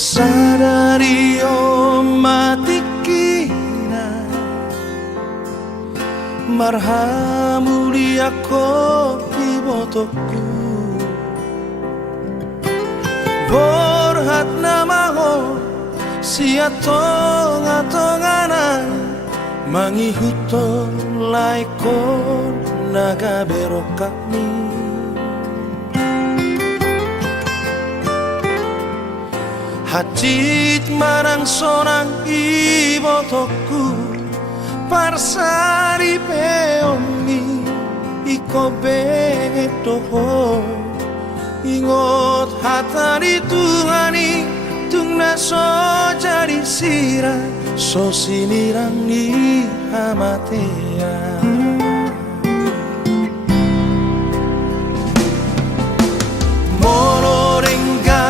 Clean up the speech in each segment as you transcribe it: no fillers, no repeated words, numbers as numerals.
Sadari o matikina marhamuli ako ibotoku borhat namaho siya tonga-tongana mangihuto laiko nagabero kami Hajit marang sonang ibotoku parsari peomi iko bengedoho ingot hatari tuhani tungna so jari sira so sinirang ni hamatea monoringga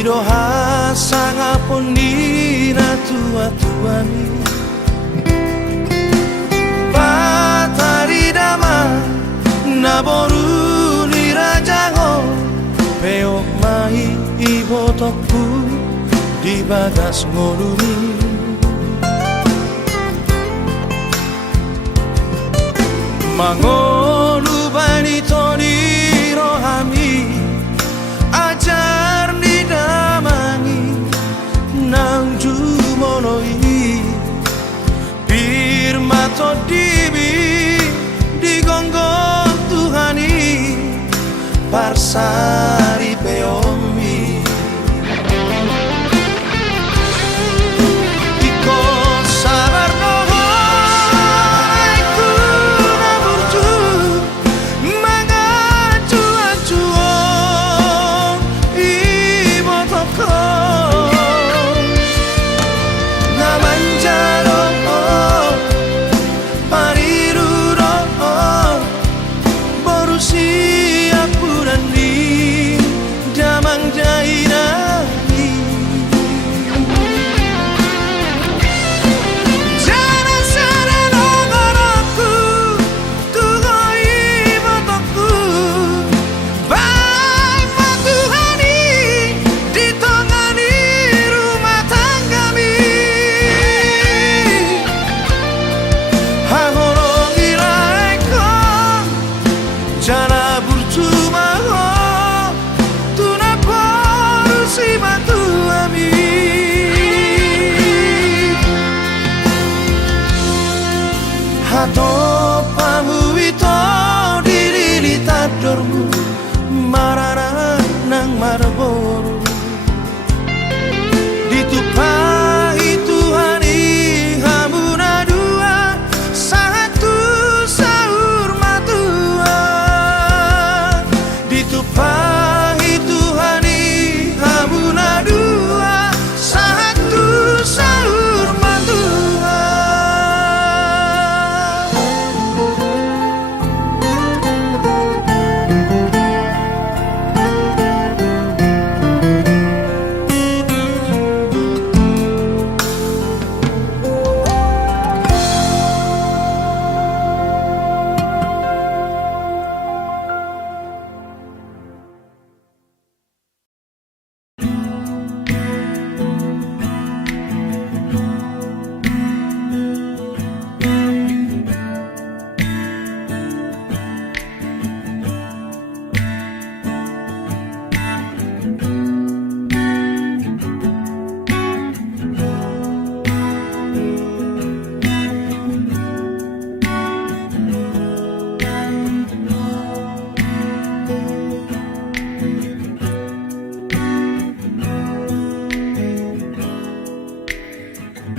Iroha sangapun nina tua-tuani Patari dama naboru nirajango Peok mai ibotoku di bagas ngoluni Mangolu bani toni rohami ajar damangi nang jumonoi birmato dibi digonggong Tuhani parsari peomi iko sabar noho aku naburju mangaju ajuo Namanjaro pariruro borusia purani damang jairani jana sana nongoroku tuhoi botoku baik Tuhani ditongani rumah tanggami hahorong iraiko jana burcuma tuna porusi batu ami hato pamuito dirili tadormu marana nang marboru ditupahi Tuhani hamuna dua satu sahur matua ditupahi Tuhani hamuna dua satu sahur matua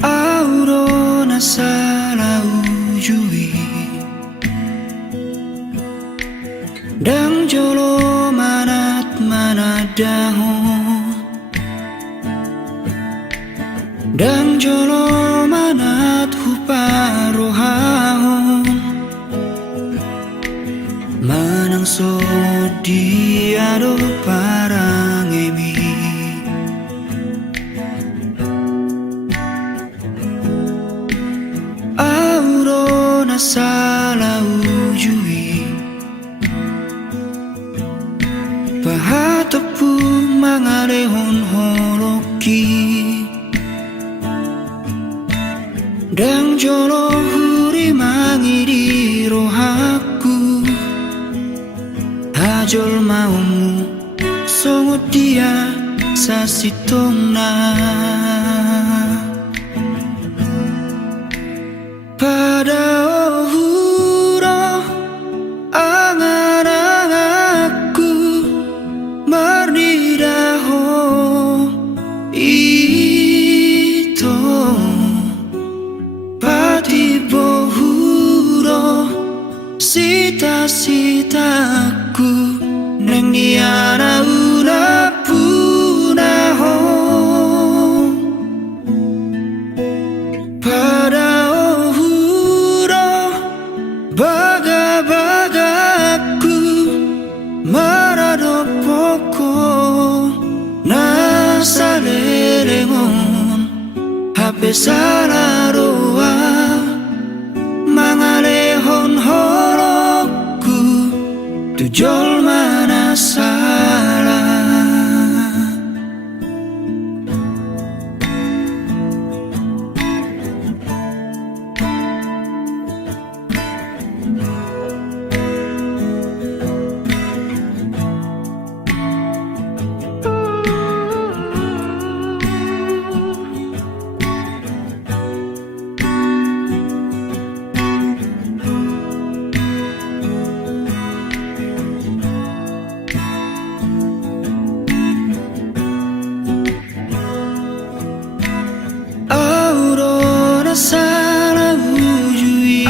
Aurona salah ujui Dang jolo manat daho Dang jolo manat huparohahon Manang so diado parang emi Aurona salah ujui mangalehon holoki dang jolo huri mangiri rohaku hajol maumu songot dia sasitona pada ohuro angan-anganku marnidaho ito pati bohuro sita-sitaku neng niara una punaho pada ohuro baga-bagaku maradopoko nasalerengon hape salaroa mangalehon horoku tujol mana salah aurora salah wujui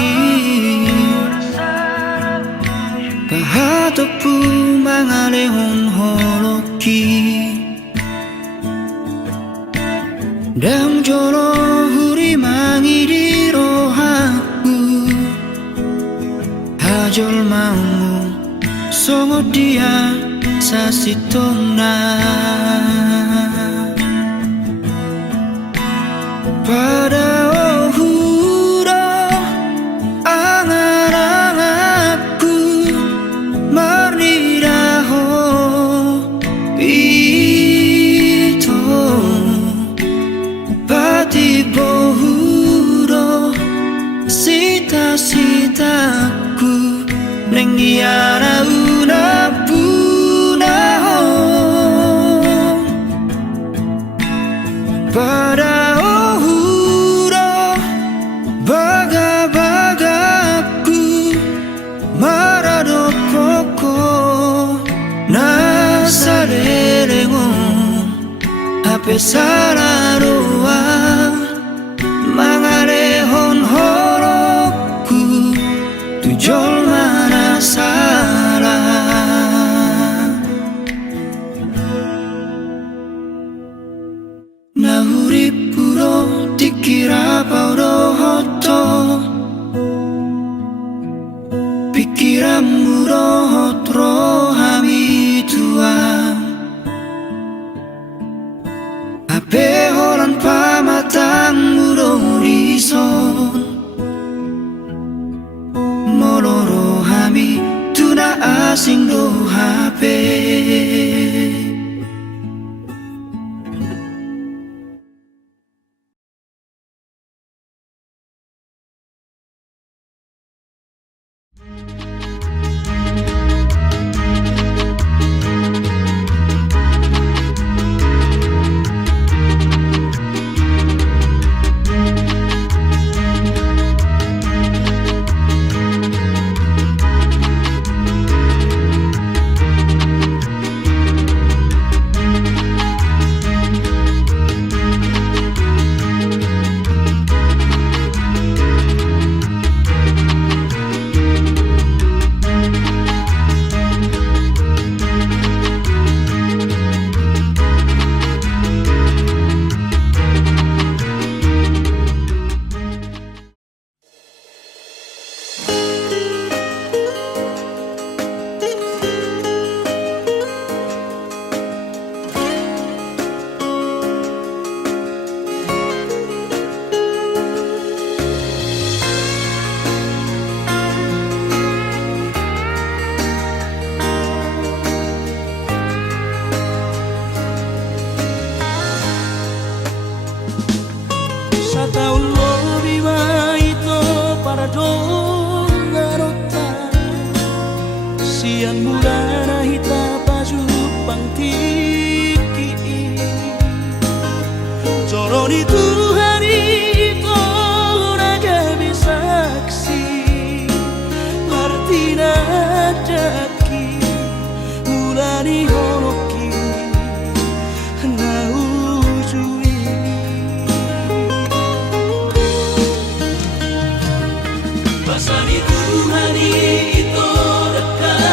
pahatopu mangalehon holoki dang jolo huri mangiri rohaku hajol maumu songot dia sasitona pada ohuro angan-anganku marnidaho ito pati bohuro sita-sitaku neng niara una punaho pada baga-bagaku maradopoko nasalerengon hape salaroa mangalehon horoku tujol mana salah nahurip puro dikira paudo hoto pikiranmu rohot rohami tua ape horan pamatangmu rorison molo rohami tuna asing do hape Siang bulan hita pajupang tiki Joroni Tuhan itu naga bisaksi Martina daki mulani holoki na ujui Pasani Tuhan itu dekat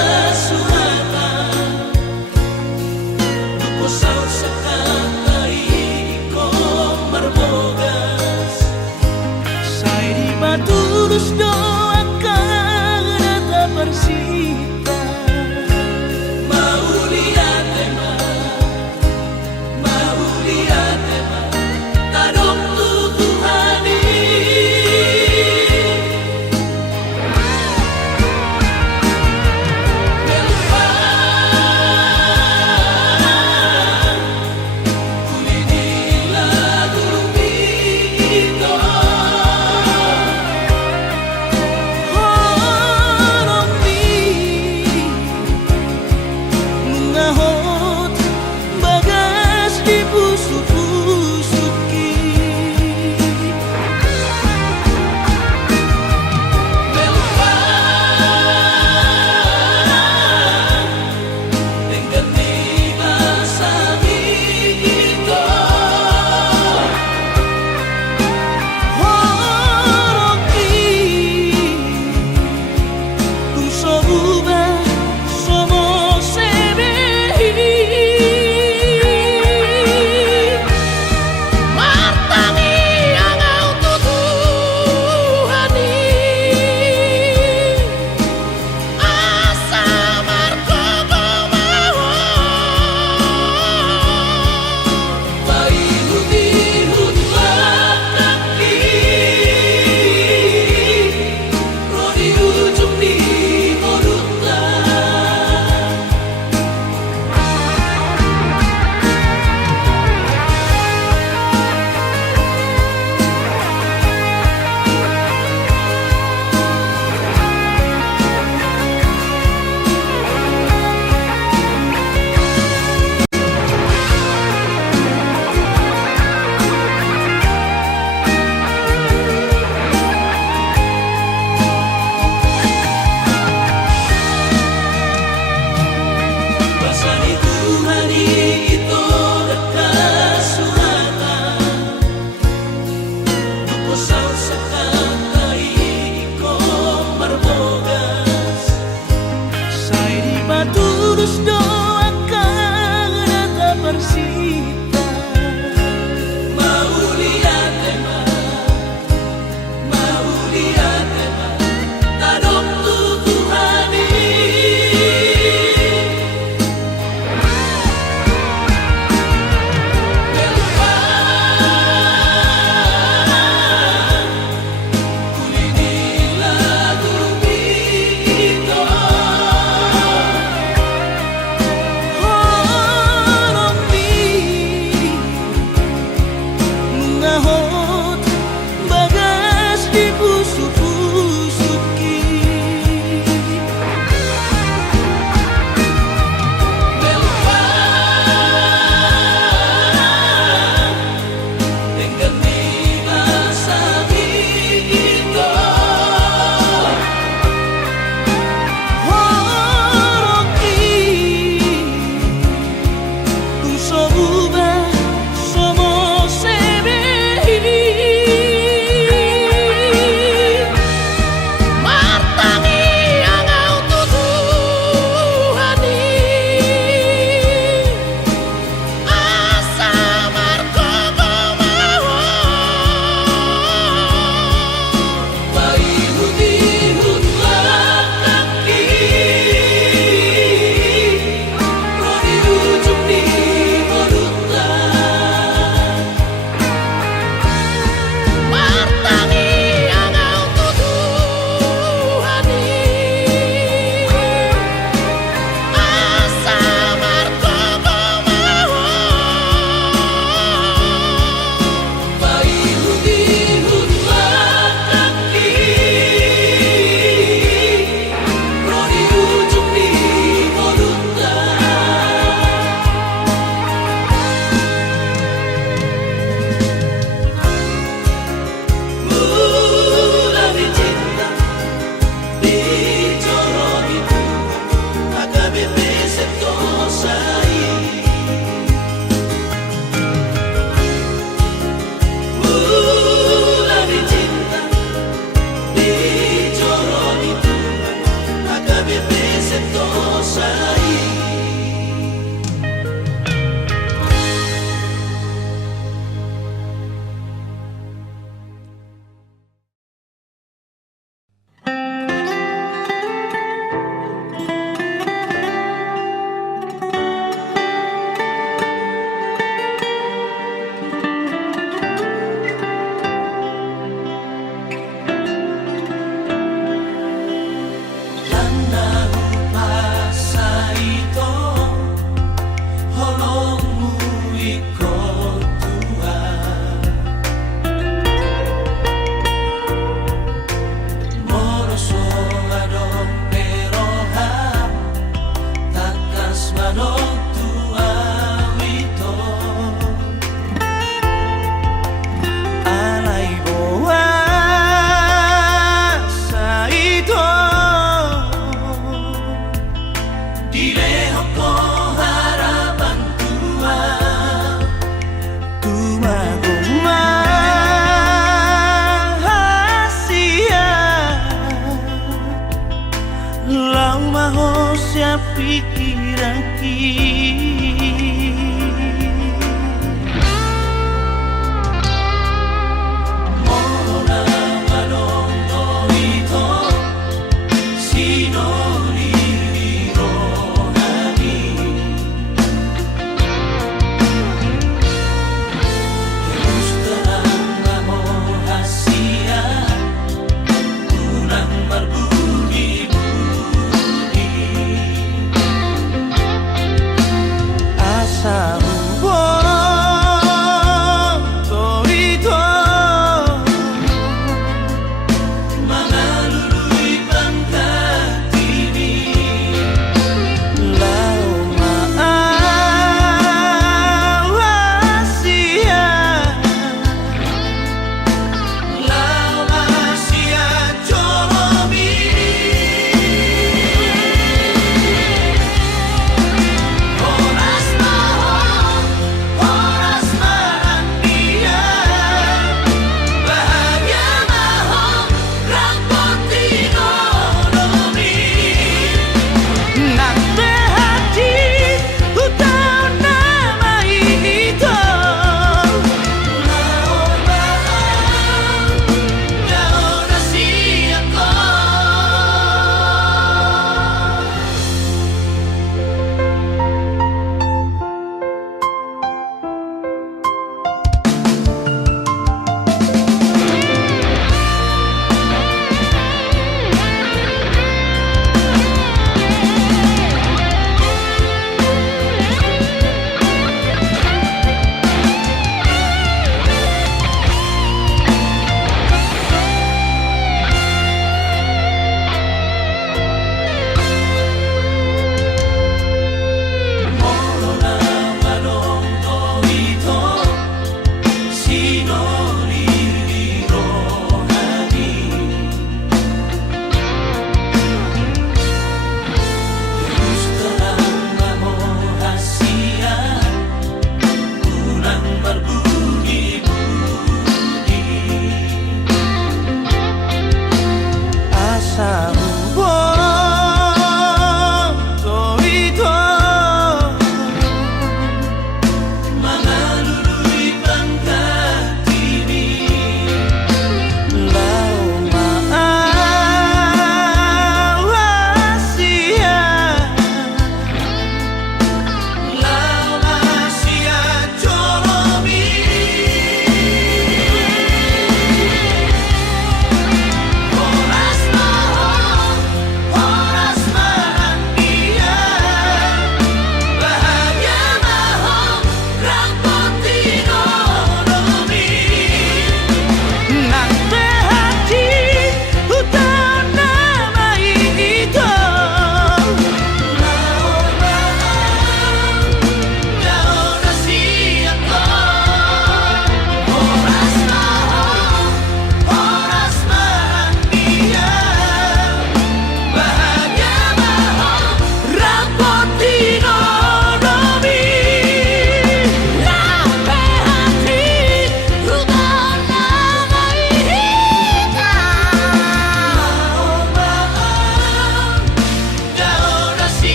lau maho sia pikiranki.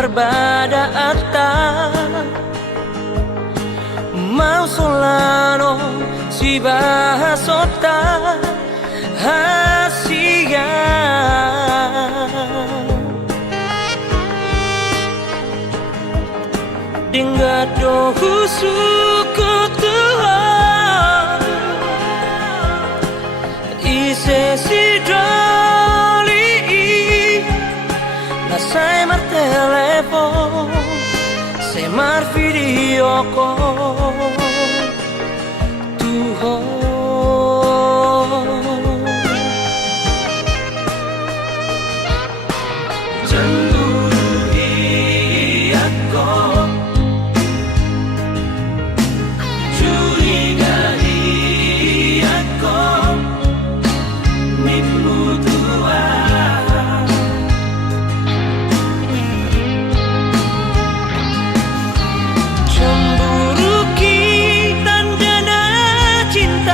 Perbadaatan mau solano si bahasota hasia Tinggal dohu suku Tuhan Ise si doli Nasai mar telepon Se mar video call Tuhan Cemburu aku cinta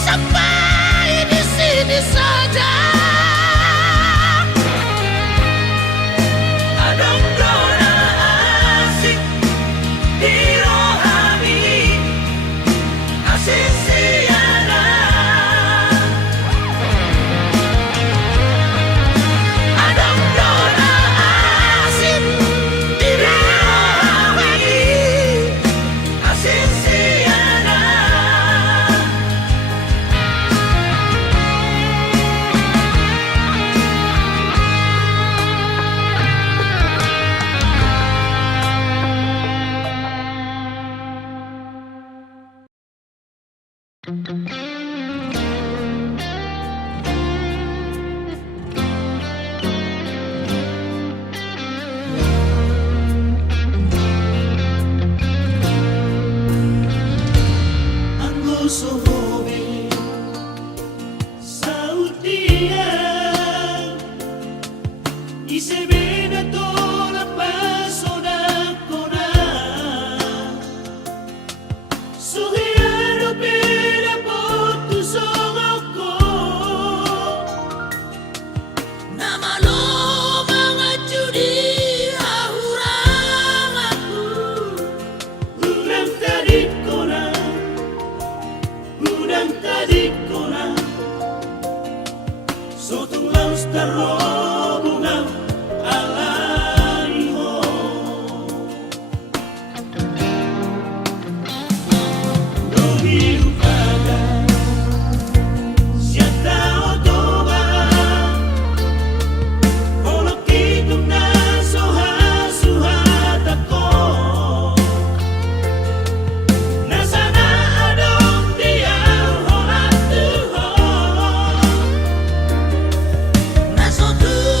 sampai di sini saja. Adong dona asik di rohani asik siana. Adong dona asik di rohani Asik siana. Ang gusto mo saud dia y se ven a toda persona con Sugiero pera por tus ojos na malo mga judi ahurang aku. Udang tadi kona Sotong laus terhubungan alani mo Dobi upada Siata otoba Olo kitung na suhat ako Nasana adong dia holat tuho Na so tu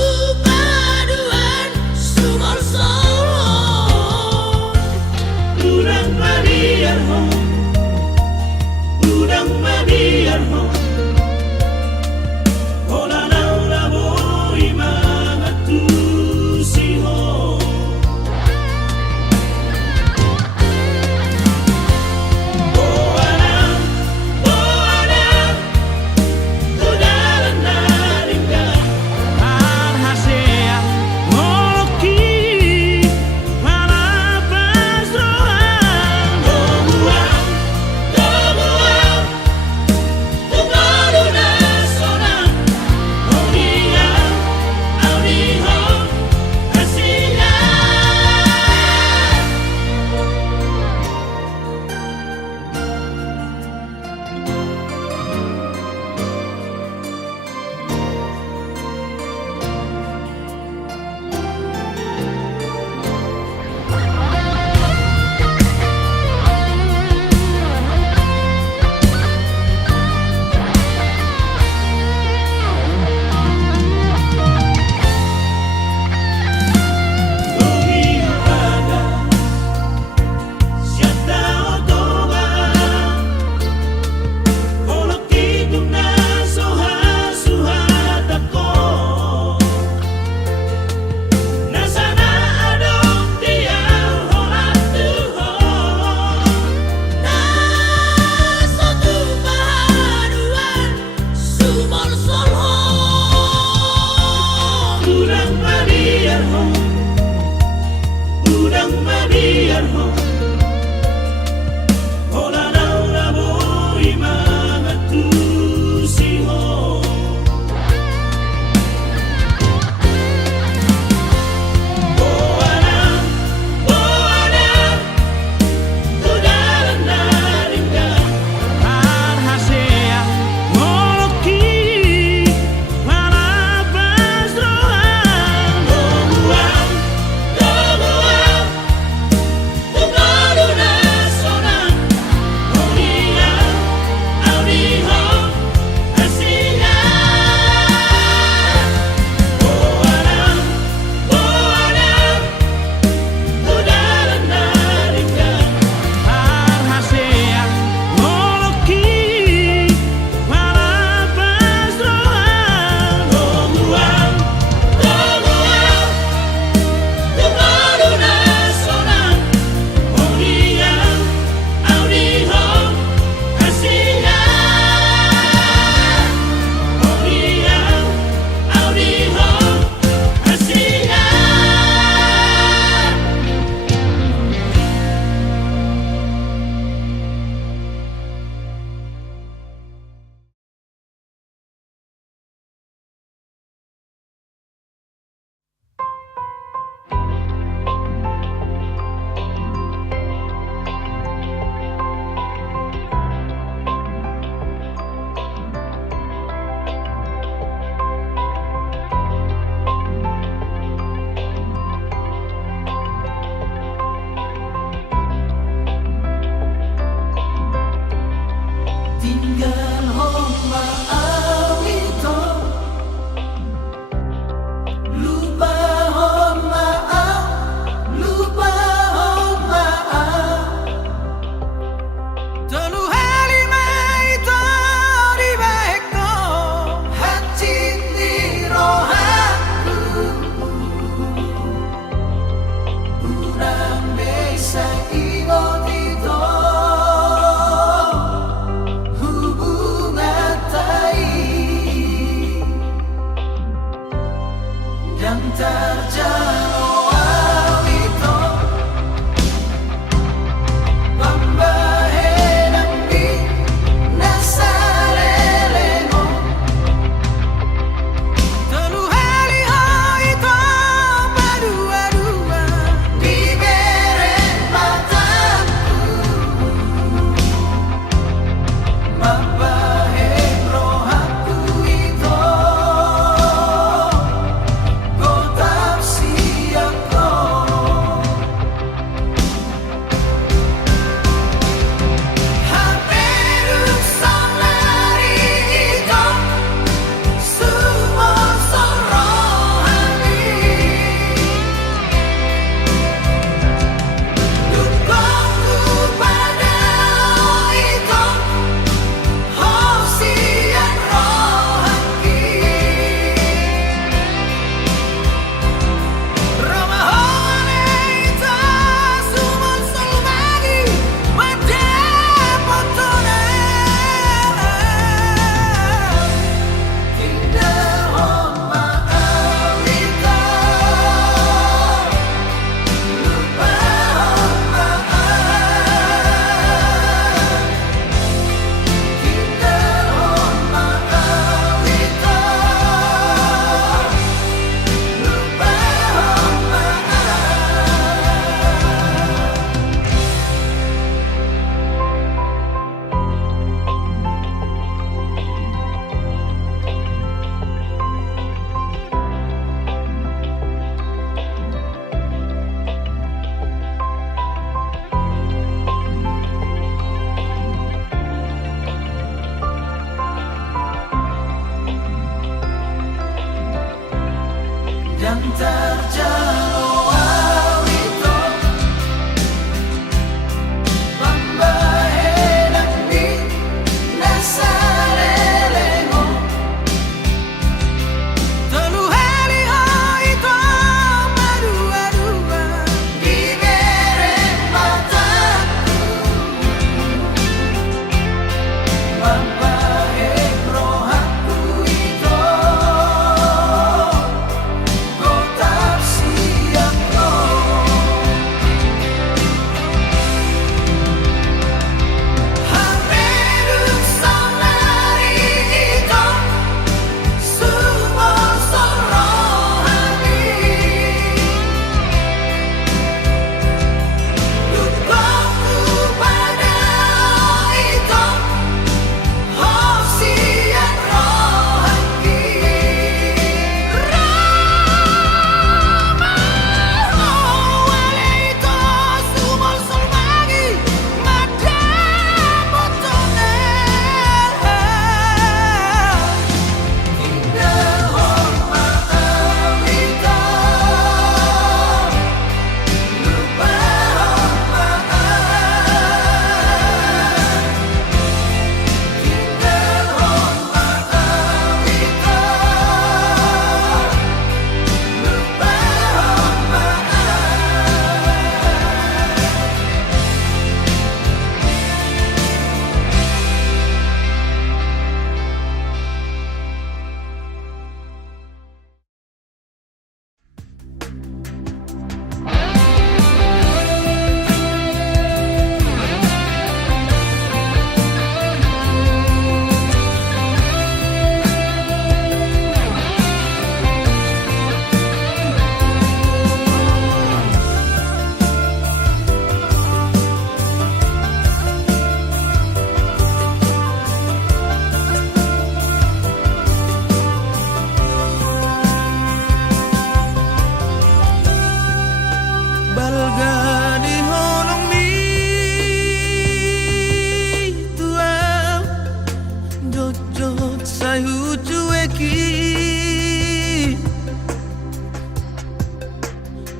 jojot sayu cueki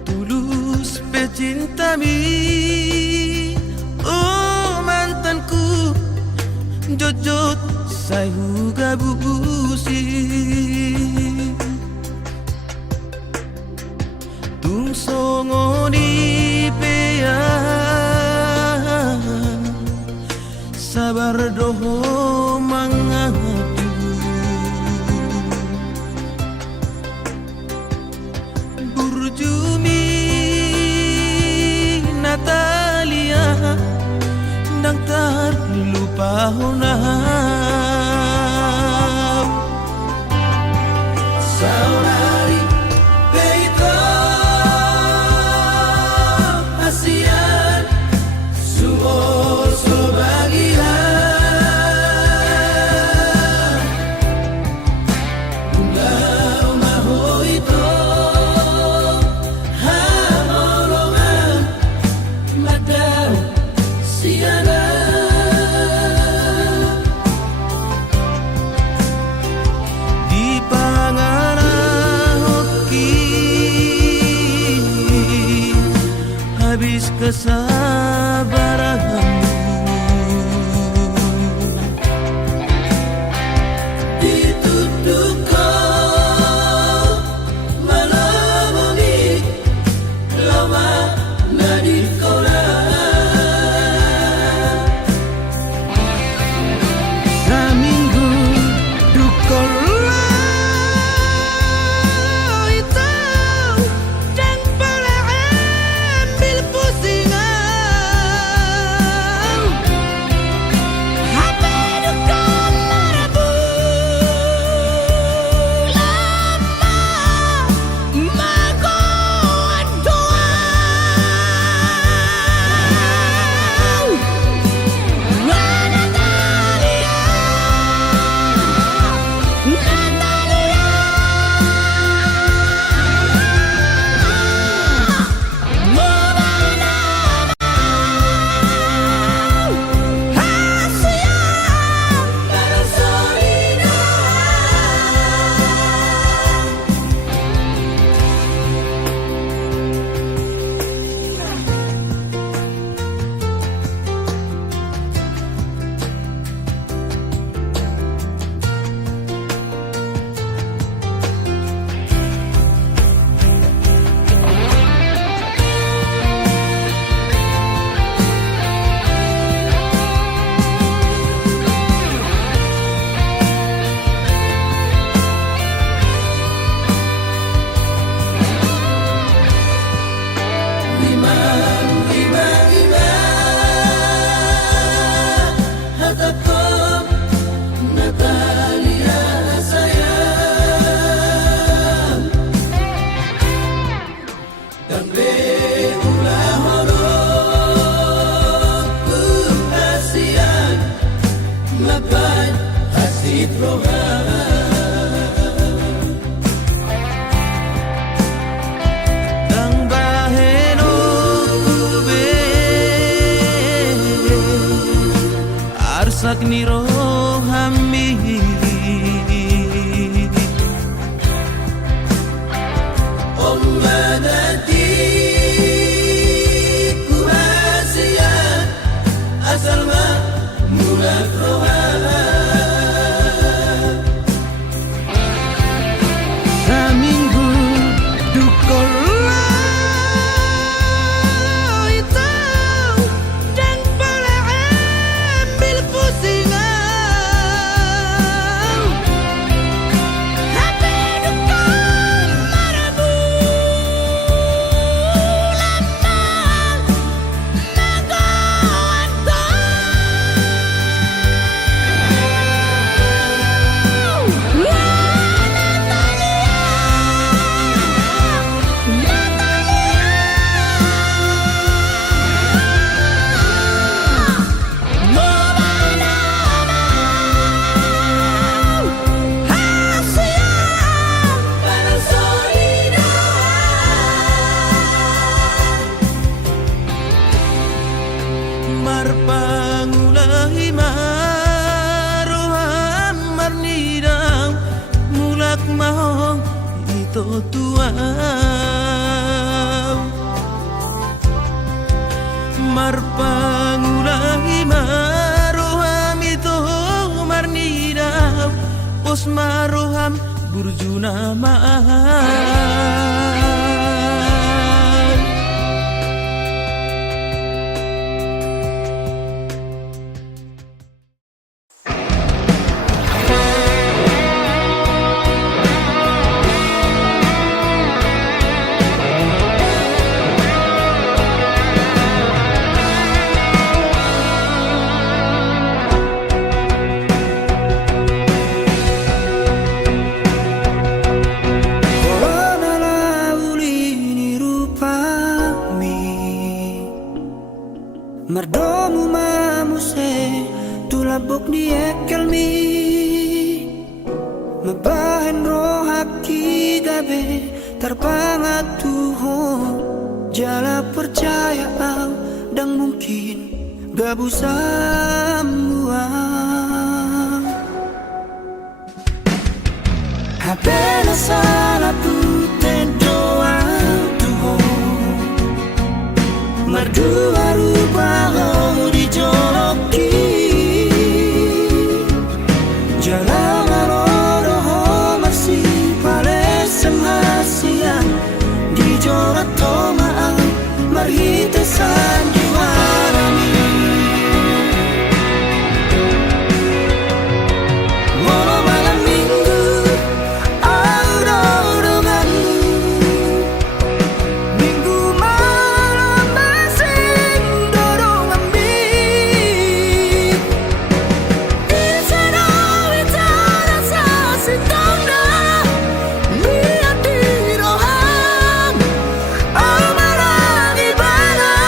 tulus pecintami. Oh mantanku jojot sayu gabusi tung songoni pea sabar doho mangadu Burjumi Natalia nang terlupa honau saudari Peito Asian Sumoso bagia Unggah maho ito Hamolongan Madau siana Di panganah hoki Habis kesabaranmu dituduh kau melamoni lama nadikola saminggu dukola itu dan pula ambil pusingan Hape duka marabu lama magoan doa Natalia Hatakom Natalia sayang dan berulah honor kehasian makan hasil rohan Dang baheno kube arsak niro hami Om madati kuhasian asal ma mulak rohan saminggu dukola itu dan pula ambil pusingan to tuau marpangulangi maroham itu marnidau pos maroham burjuna maaf Mardomu mamuse tulabok di ekelmi mabahen rohaki gabe tarpangat Tuhan jala percaya au dan mungkin gabusam buang habena salah pute doa Tuhan merdua rupa di joloki jalan rodoh masih pale semasian di jorat tomaan marhitesan juarami mono malam minggu minggu malam masing dorong ambil isana witara sasitongda niat di roham amarang ibadah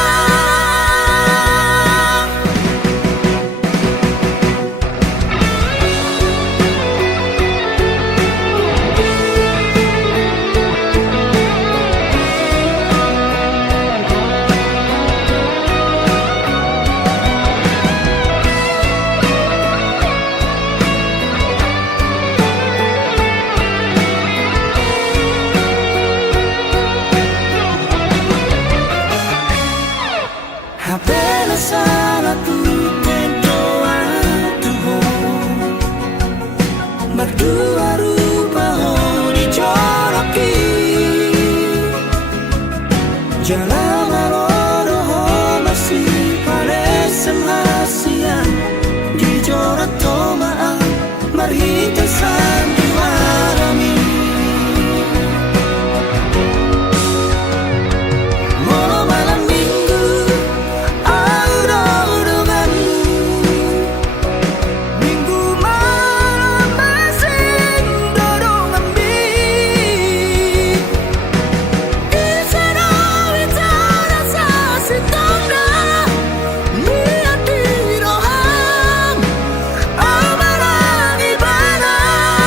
Apela salah pute doa Tuhan berdua rupa di joroki jalan rodoh masih pale semasian di jorat tomaan marhitesan juarami mono malam minggu minggu malam masing dorong ambil isana witara sasitongda niat di roham amarang ibadah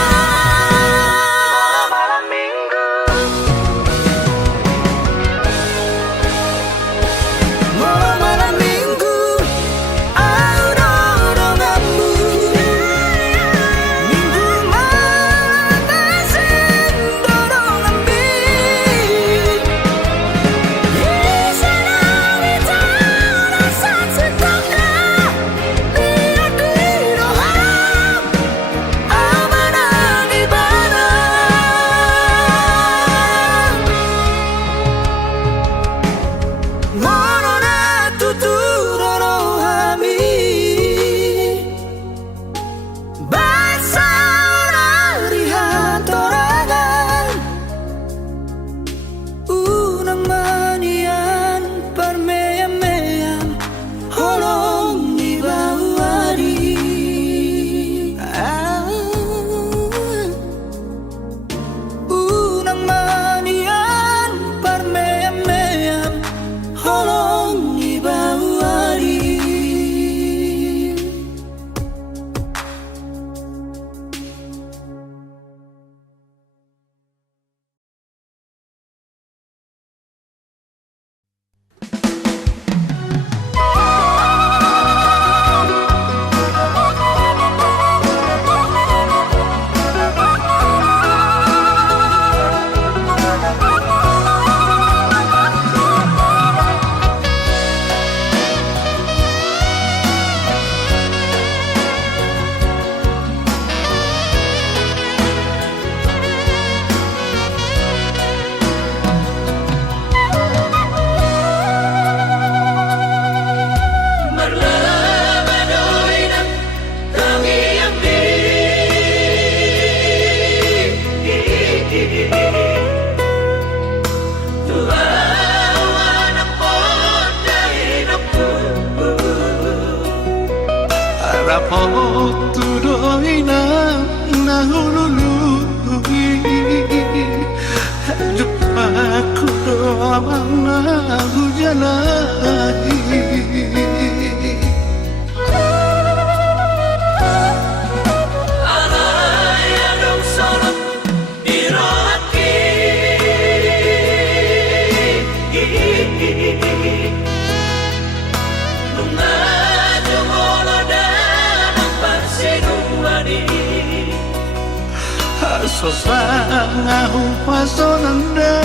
Sosangahu pasonanda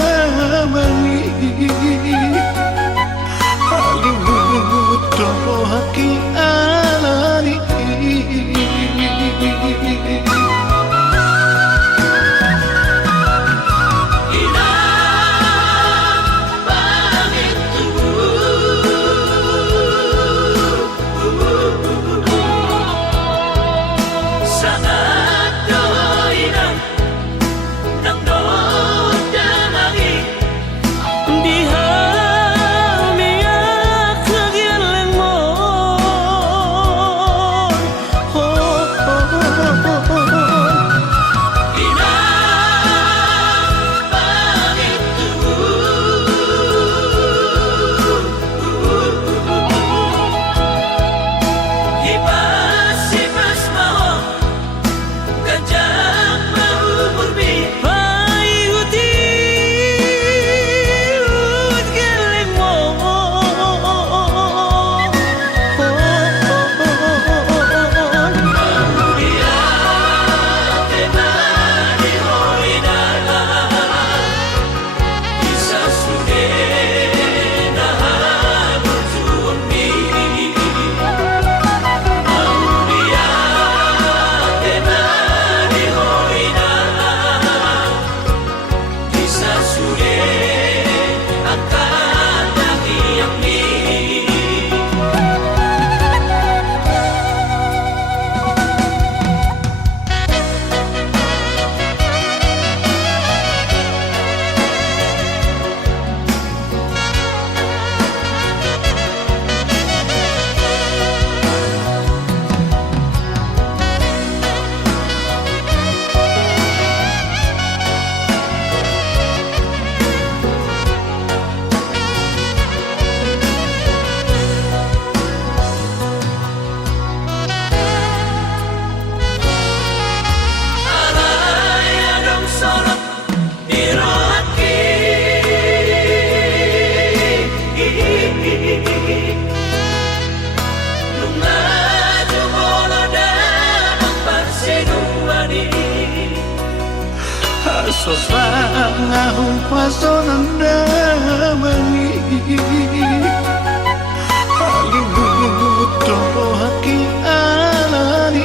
mangi Hollywood toro haki alani Sosangahu pasonanda mangi Hollywood toro haki alani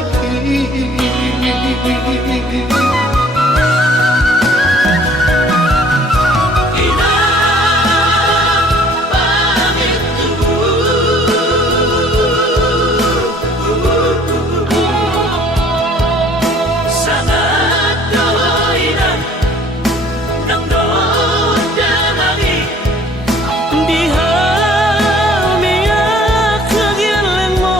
Di hamia kegiatan mo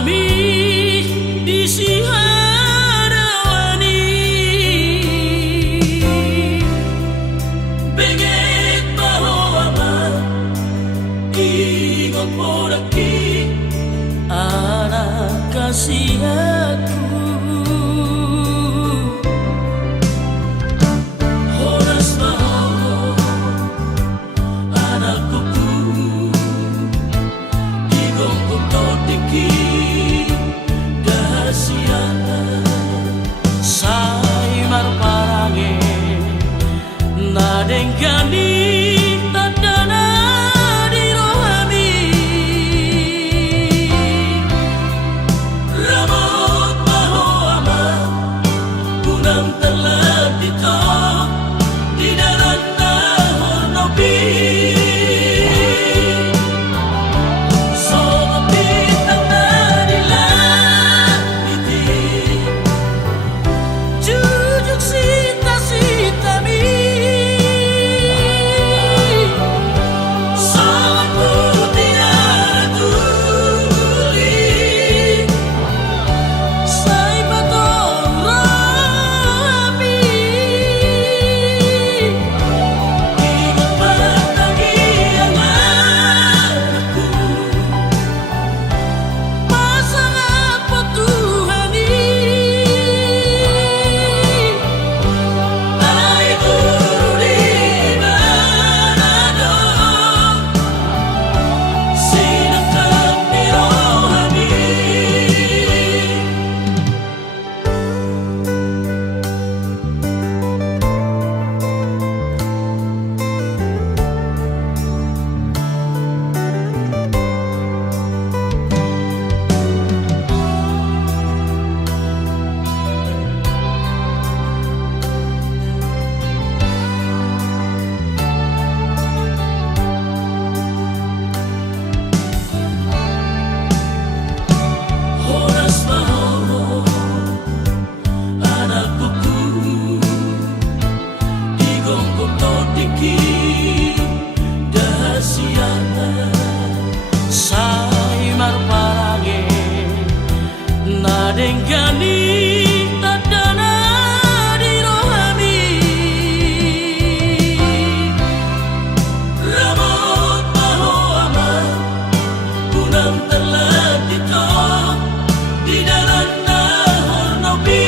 kami di Siharawani bengek bahwa ingon poraki anak kasih aku horas bahwa anak kuku ingon poraki dahasiana sai marparange nadenggani tadana di rohami ramot mahoama kunang telah ditok di dalam honobi sai marparange nadenggani tadana di rohami ramot mahoama kunang telah ditok di dalam honobi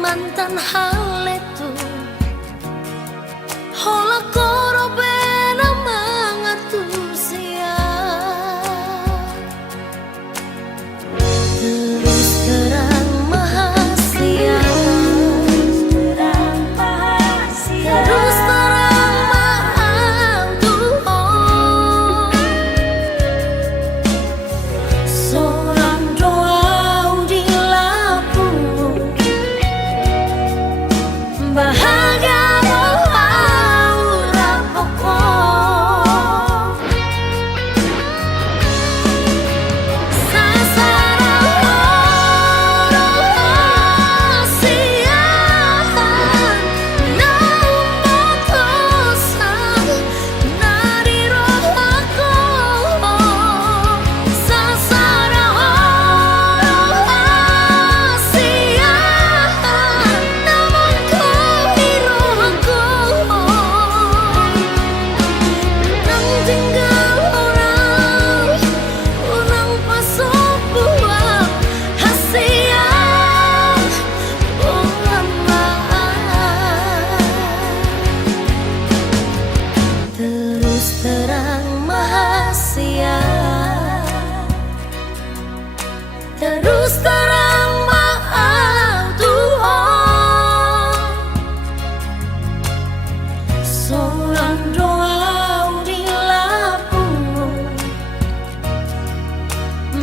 mantan hal itu hola koro bena mangatusia terus terang mahasia terus terang mahal Tuhan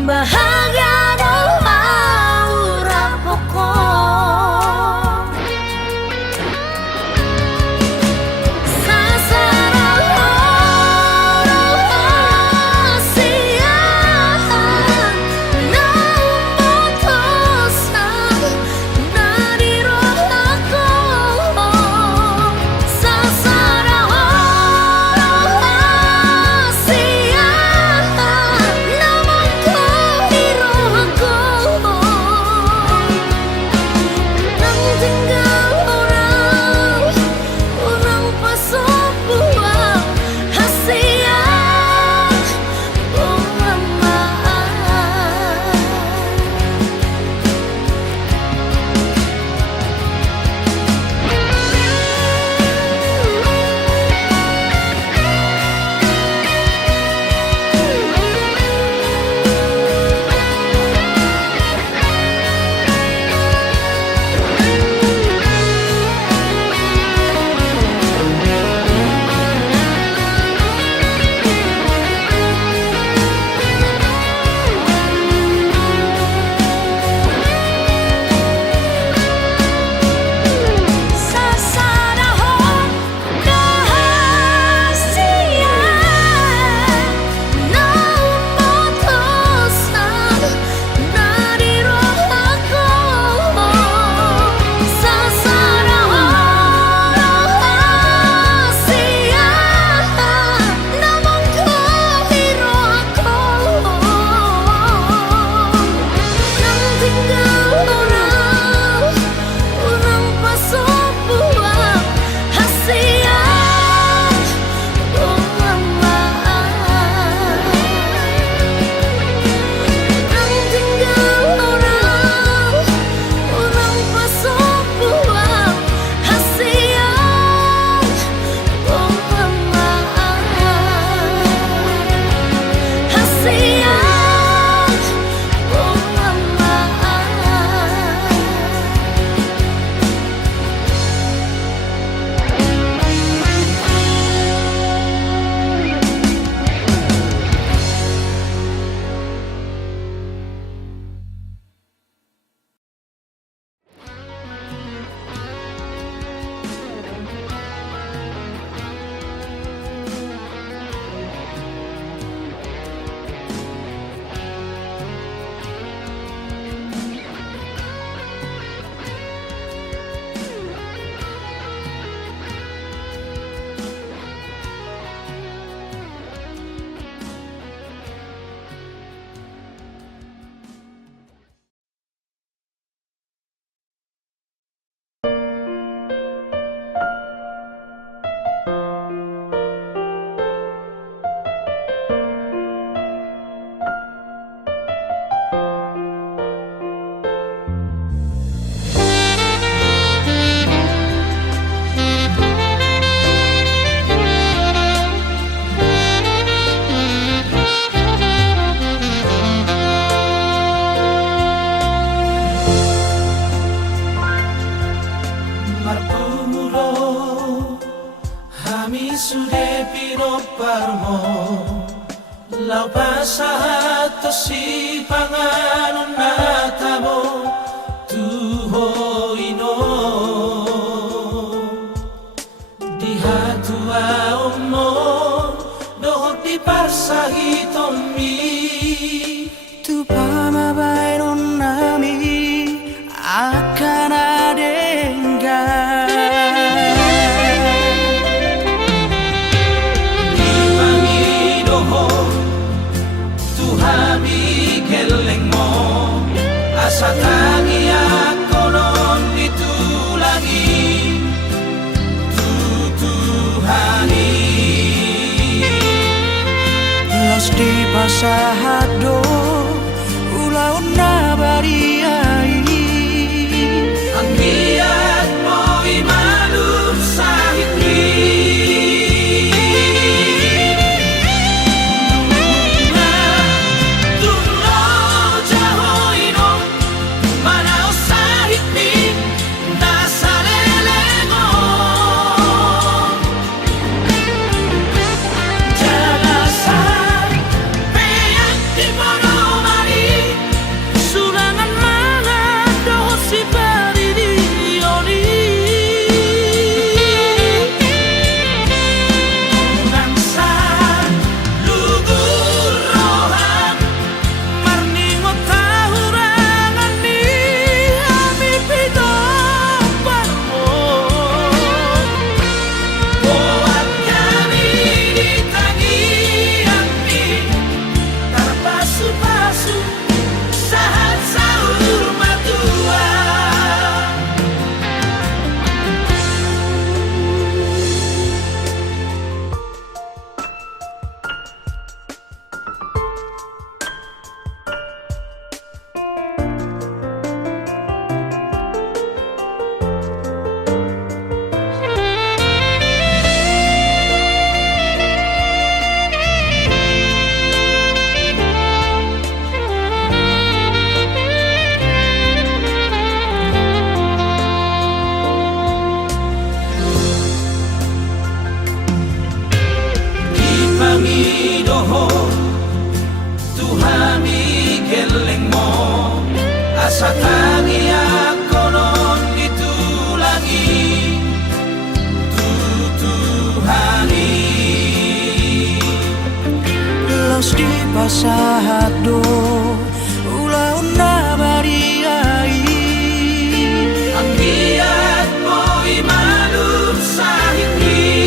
bahagia doa ora pokok Lau pasahat to si panganon natamo tuho ino diha tua omo dohok di parsahiton mi tu pamabayron nami akan adenggan asa tangi ako noon itulagi tutuhani los di pasahado ulaw na bariyay ang biyat mo'y malub sa hitri Di mono Satania konon itu lagi tutuhani Los di pasado ulauna bariai Ang giat mo'y malum sa hindi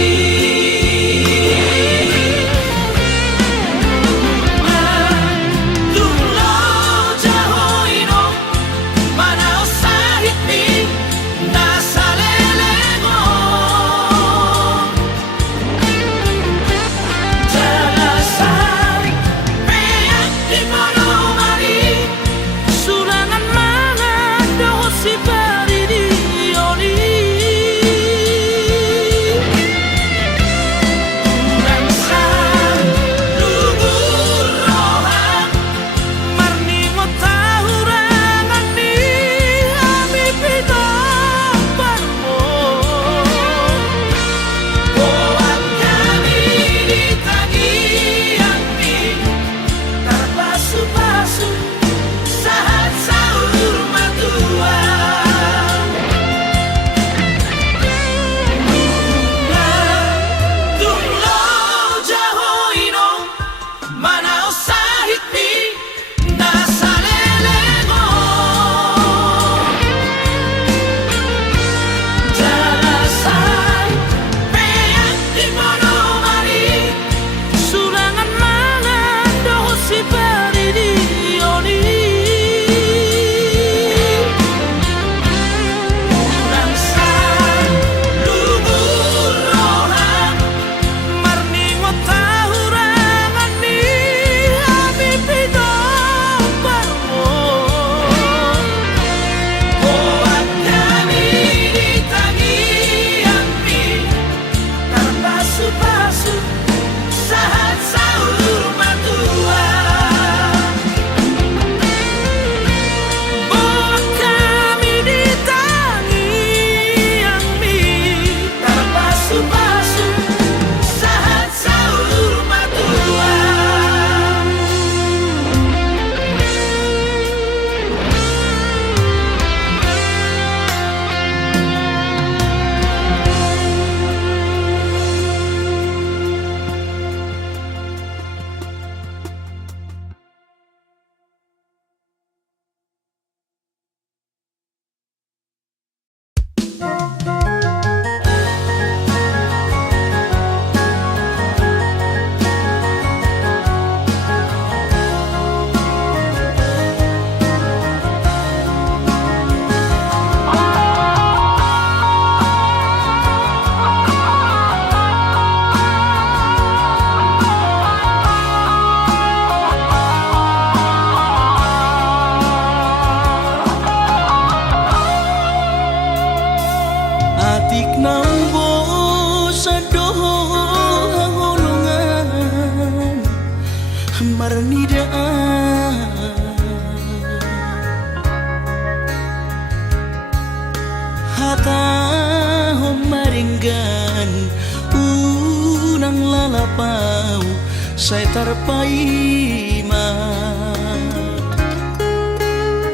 Saya terpaima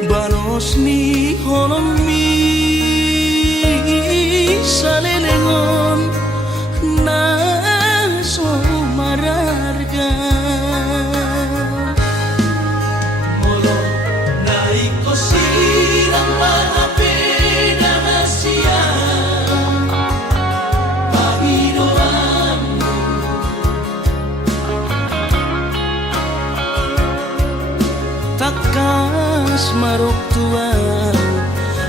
banos ni holong mi salelengon na so mararga molo naik ko sirang maapin na siya takas marok tuang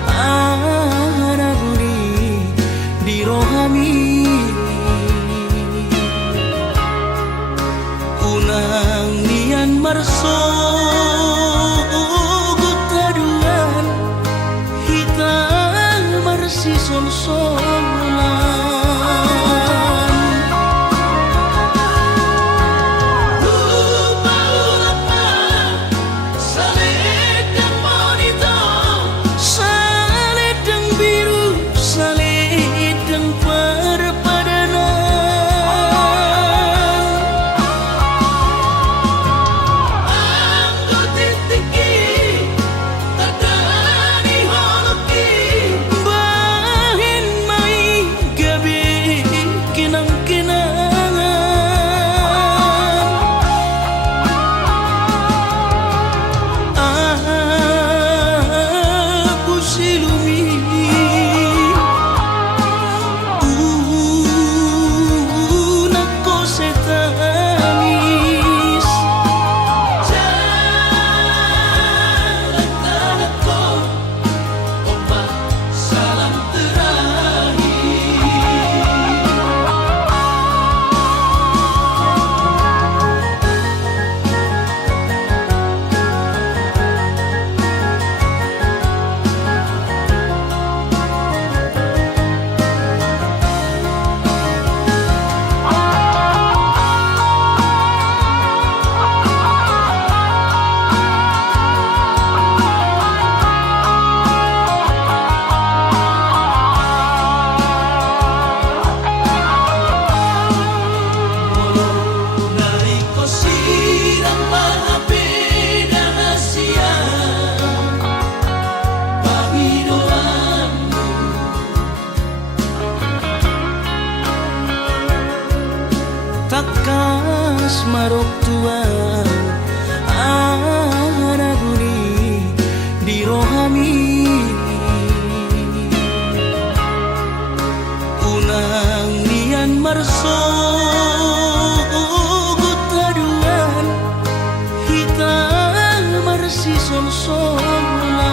araguni di rohami unang nian marso gutaduan hitam marsi sol-solan si son-sonan.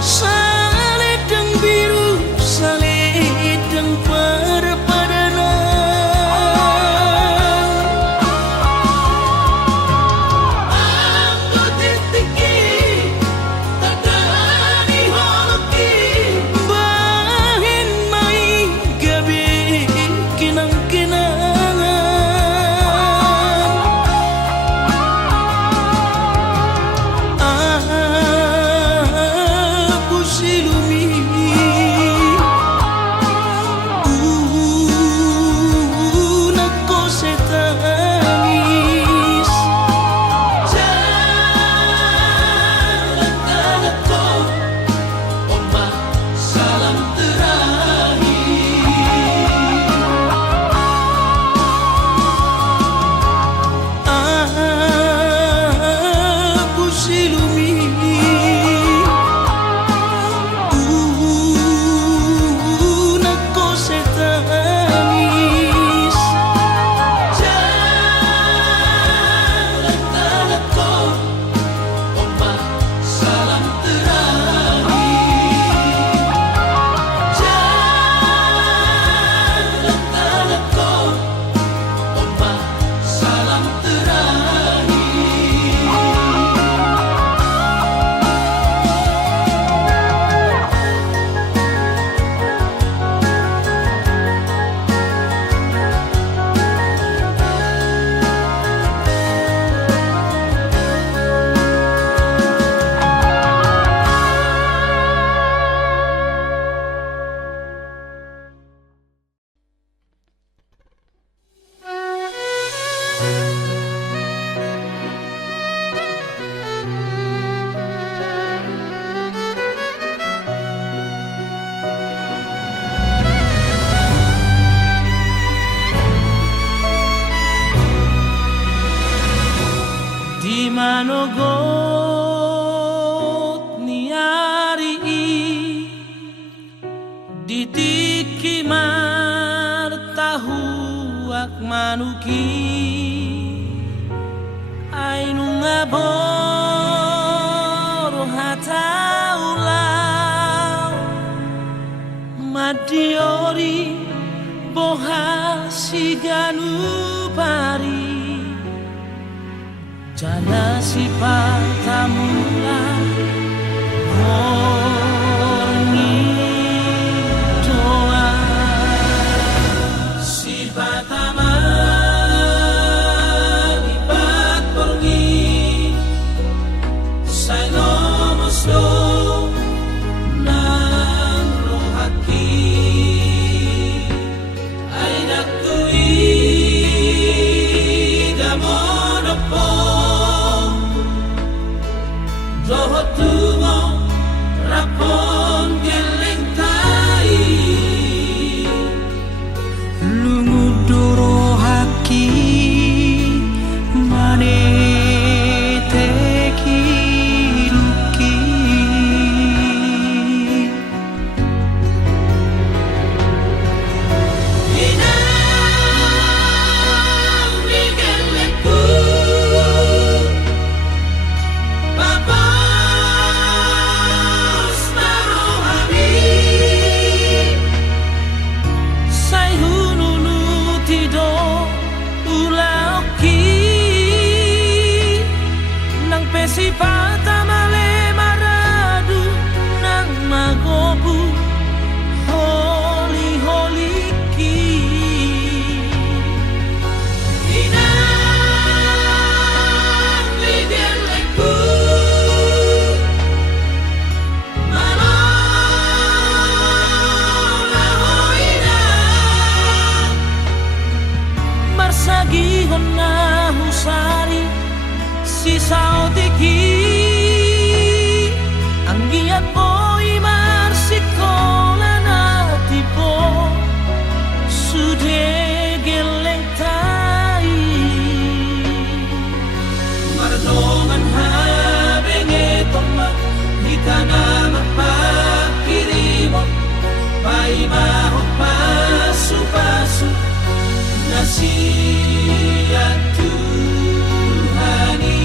Salidang biru, salidang perpadanan. Aku titiki tadani holoki Bahin mai gabi kinang-kinangan. Aku silumi nako setanis. Jalan tanahku ombak salam Aku silumi nako setanis. Jalan tanahku ombak salam Jalan tanahku ombak salam Di manogot niari di tiki martahu ak manuki ainu ngabor hataulau madiori boha siganu pari jana si patamula morni doa si patama ibat pergi say nomosdo nang rohaki ay nakui gamonopo Dohotungo rapon gelentai Lungudoro haki mane teki luki Inang migeleku Babas marohani Say hununu tido ulaoki Nang pesi patamale maradu Nang magobu holi-holiki Inang migeleku Marsagi honna husari si saotiki Anggiat boy marsikola natipo Sude geleng tai Mardongan habenge tomak Hikana magpakirimo mahot pasu-pasu nasihat Tuhani.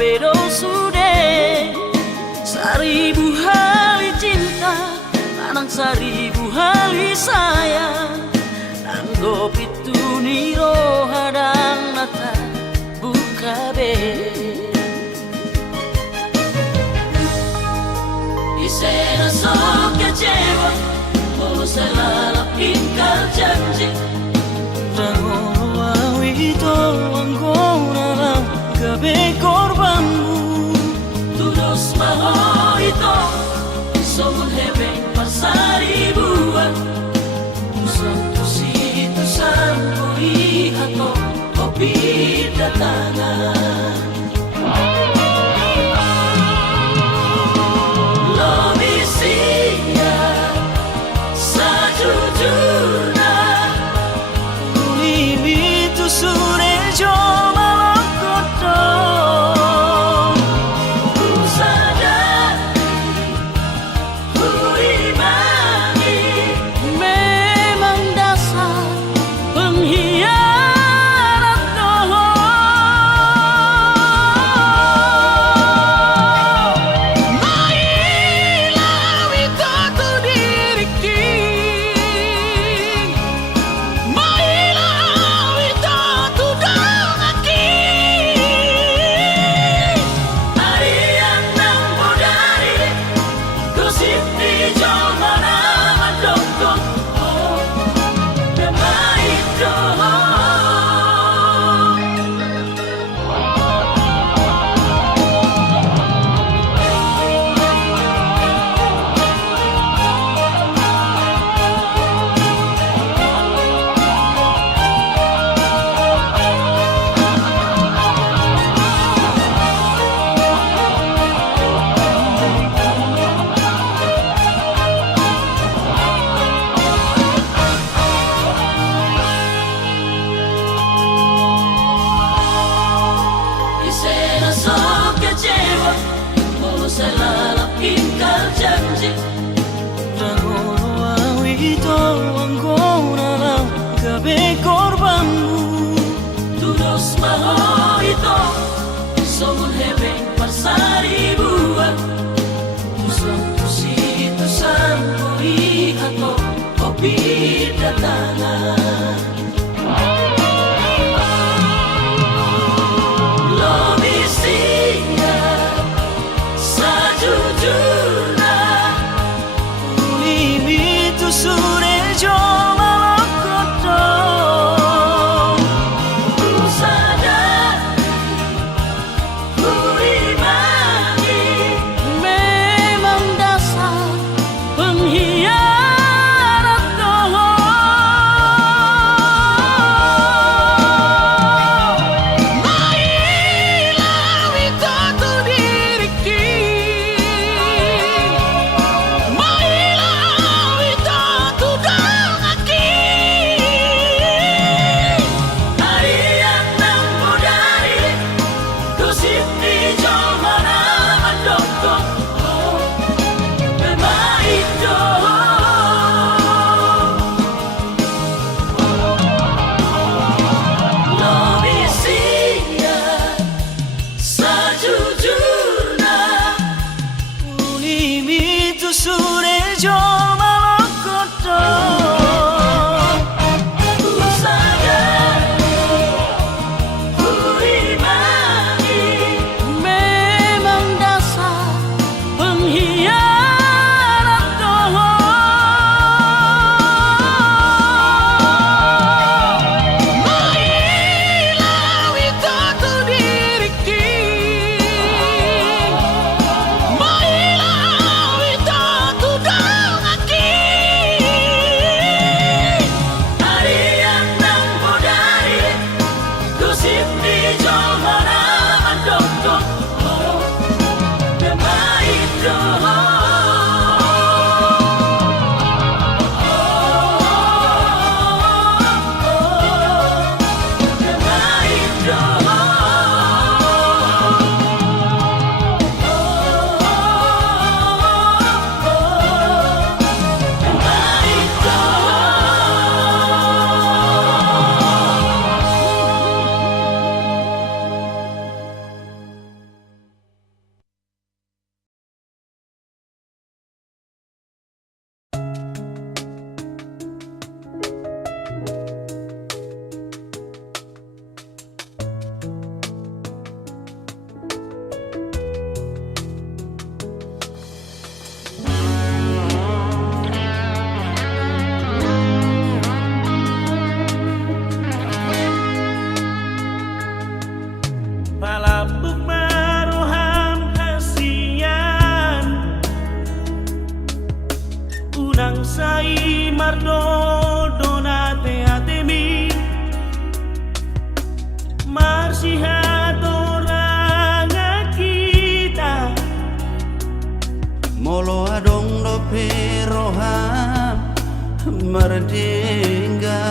Pero sudah seribu hari cinta, anang seribu hari sayang. Anggap itu niro hadang nata buka be. Isena sok kecewa, kalau selalu ingkar janji. Rangono awi to anggona gabe korbanmu. Tudos maho ito somun hebeng pasari buat satu situ sangkoi atau kopi datangan. Lobi sia sajujurna ulimi tu sure joma koto. salah ingkar janji. Rangono awito anggona lang gabi korbanmu. Tudos maho ito somun hebeng parsari buat. Tusang tusito sampo ihato kopi datangan. Lomisia sajujurna Ulimi tu sure jo malakoto. ku sadar ku imani Memang dasar pengkhianat kau. Mailah witoto diriki, mailah witoto dangaki. Harian nang budari gosip di jomana mandoko memaido. Lomisia sajujurna Ulimi tu sure jo malakoto. ku sadar ku imani Memang dasar pengkhianat kau. Mailah witoto diriki, mailah witoto dangaki. harian nang budari gosip di jomana mandoko memaido. Palabok maroham hasian unang sai mardo donate atemi marsihat orang kita Molo adong do peroham merdeka